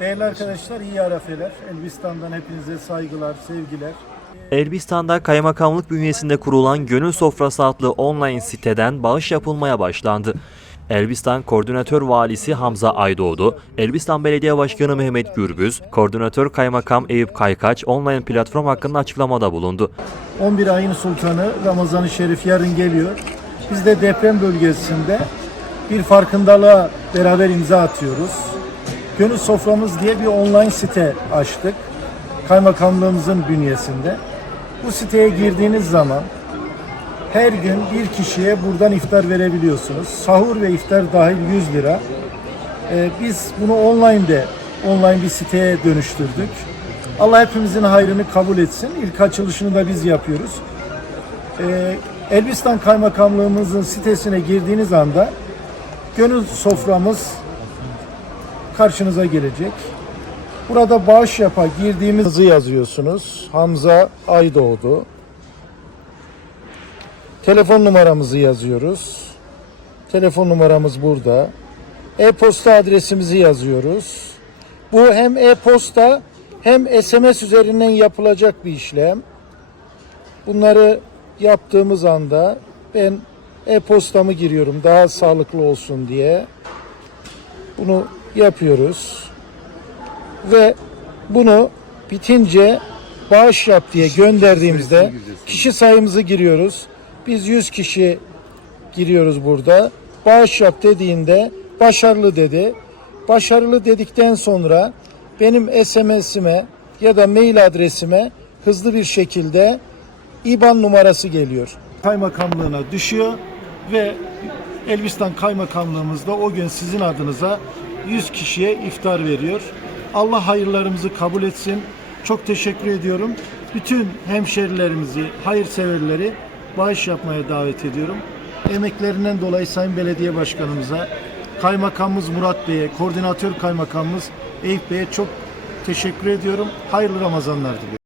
Değerli arkadaşlar iyi arafeler. Elbistan'dan hepinize saygılar, sevgiler. Elbistan'da kaymakamlık bünyesinde kurulan Gönül Sofrası adlı online siteden bağış yapılmaya başlandı. Elbistan Koordinatör Valisi Hamza Aydoğdu, Elbistan Belediye Başkanı Mehmet Gürbüz, Koordinatör Kaymakam Eyüp Kaykaç online platform hakkında açıklamada bulundu. 11 ayın sultanı Ramazan-ı Şerif yarın geliyor. Biz de deprem bölgesinde bir farkındalığa beraber imza atıyoruz. Gönül Soframız diye bir online site açtık. Kaymakamlığımızın bünyesinde. Bu siteye girdiğiniz zaman her gün bir kişiye buradan iftar verebiliyorsunuz. Sahur ve iftar dahil 100 lira. Ee, biz bunu online'de, online bir siteye dönüştürdük. Allah hepimizin hayrını kabul etsin. İlk açılışını da biz yapıyoruz. Ee, Elbistan Kaymakamlığımızın sitesine girdiğiniz anda gönül soframız karşınıza gelecek. Burada bağış yapa girdiğimiz yazıyorsunuz. Hamza Aydoğdu. Telefon numaramızı yazıyoruz. Telefon numaramız burada. E-posta adresimizi yazıyoruz. Bu hem e-posta hem SMS üzerinden yapılacak bir işlem. Bunları yaptığımız anda ben e-postamı giriyorum daha sağlıklı olsun diye. Bunu yapıyoruz. Ve bunu bitince bağış yap diye gönderdiğimizde kişi sayımızı giriyoruz. Biz 100 kişi giriyoruz burada. Bağış yap dediğinde başarılı dedi. Başarılı dedikten sonra benim SMS'ime ya da mail adresime hızlı bir şekilde IBAN numarası geliyor. Kaymakamlığına düşüyor ve Elbistan Kaymakamlığımız da o gün sizin adınıza 100 kişiye iftar veriyor. Allah hayırlarımızı kabul etsin. Çok teşekkür ediyorum. Bütün hemşerilerimizi, hayırseverleri bağış yapmaya davet ediyorum. Emeklerinden dolayı Sayın Belediye Başkanımıza, Kaymakamımız Murat Bey'e, Koordinatör Kaymakamımız Eyüp Bey'e çok teşekkür ediyorum. Hayırlı Ramazanlar diliyorum.